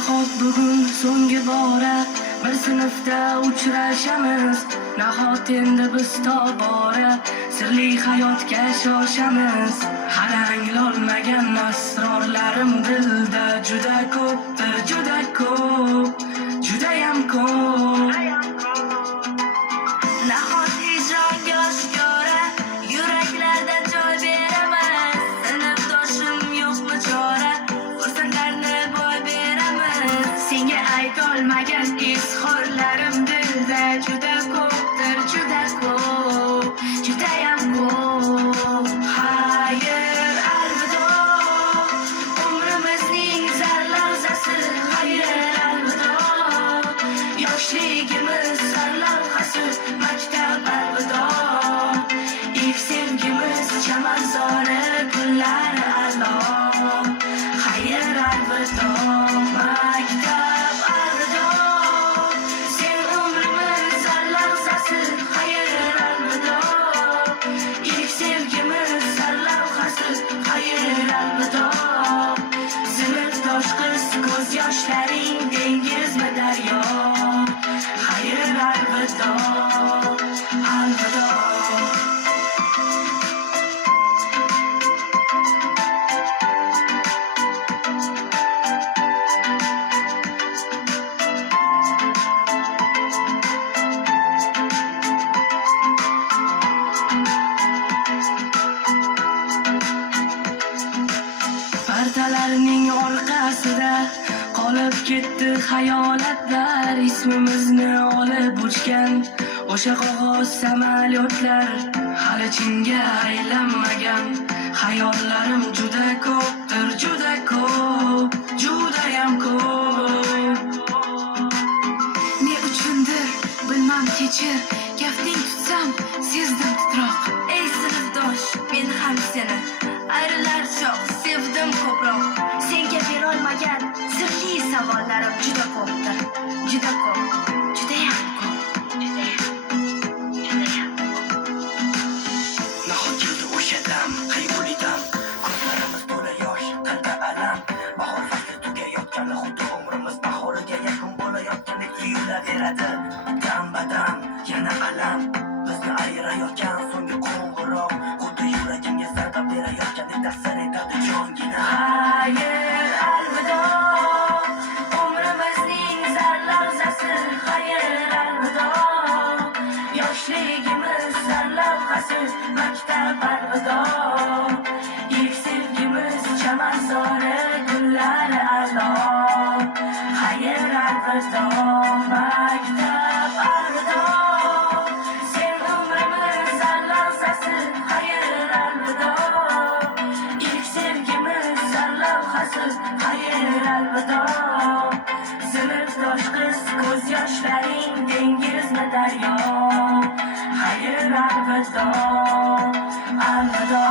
Nahot bugun so'nggi bora bir sinfda uchrashamiz. Nahot endi biz tobora sirli hayotga shoshamiz. Hali anglolmagan asrorlarim dilda juda ko'pdir, juda ko'p, judayam ko'p. Nahot hijronga oshkora yuraklarda joy beramiz. Sinfdoshim yo'qmi chora, xursandlarni boy beramiz. Senga aytolmagan izhorlarim dilda juda ko'pdir, juda ko'p, judayam ko'p. Xayr, alvido, umrimizning sarlavhasi. Xayr, alvido, yoshligimiz sarlavhasi. Maktab alvido, ilk sevgimiz chamanzori kunlari alo. Xayr, alvido, maktab alvido, sen umrimiz sarlavhasi. Xayr, alvido, ilk sevgimiz sarlavhasi. Xayr, alvido, sinfdosh qiz ko'z yoshlaring dengizmi daryo. Xayr, alvido, alvido. Partalarning orqasida qolib ketdi xayolatlar. Ismimizni olib uchgan o'sha qog'oz samolyotlar. Hali chinga aylanmagan xayollarim juda ko'pdir, juda ko'p, judayam ko'p. Ne uchundir bilmam kechir, kafting tutsam sezdim titroq. Ey sinfdosh, men ham seni ayrilar choq sevdim ko'proq. Senga berolmagan sirli savollarim juda ko'pdir, juda ko'p, judayam ko'p, judayam ko'p. Nahot keldi o'sha dam, qayg'uli dam, ko'zlarimiz to'la yosh, qalbda alam. Bahor fasli tugayotgani xuddi umrimiz bahoriga yaqin bo'layotgandek tuyulaveradi. Dam-badam yana alam, bizni ayirayotgan so'nggi qo'ng'iroq, xuddi yuragimga zarba berayotgandek ta'sir etadi jongina. Xayr, alvido, umrimizning sarlavhasi. Xayr, alvido, yoshligimiz sarlavhasi. Maktab alvido, ilk sevgimiz chamanzori kunlari alo. Xayr, alvido, maktab alvido, sen umrimiz sarlavhasi. Xayr, alvido, ilk sevgimiz sarlavhasi. Xayr, alvido, sinfdosh qiz ko'z yoshlaring dengizmi daryo. Xayr, alvido, alvido.